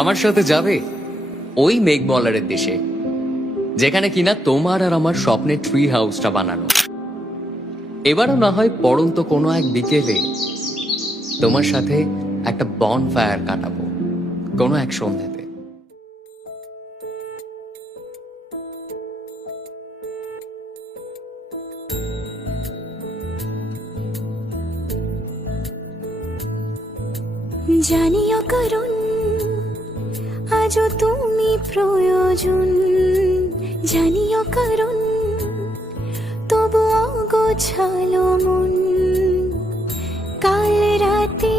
আমার সাথে যাবে ওই মেঘমলারের দেশে, যেখানে কিনা তোমার আর আমার স্বপ্নের ট্রি হাউসটা বানানো। এবারও না হয় পড়ন্ত কোনো এক বিকেলে তোমার সাথে একটা বন ফায়ার কাটাবো কোনো এক সন্ধ্যাতে। জানিও কারণ আজও তুমি প্রয়োজন, জানিও কারণ তবু অগোছালো মন। কাল রাতে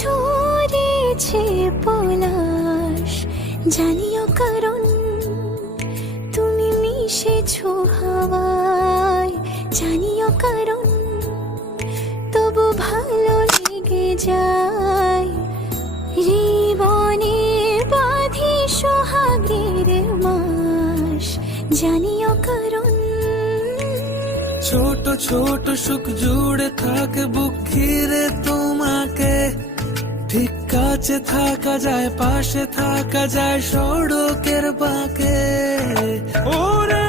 ঝরেছে পলাশ, জানিও কারণ তুমি মিশেছো হাওয়ায়, জানিও কারণ তবু ভালো লেগে যায়। জীবনে বাঁধি সোহাগের মাস, জানিও কারণ ছোট ছোট সুখ জুড়ে থাকে বুক ঘিরে তোমাকে। ঠিক কাছে থাকা যায়, পাশে থাকা যায় সড়কের বাঁকে। ওরে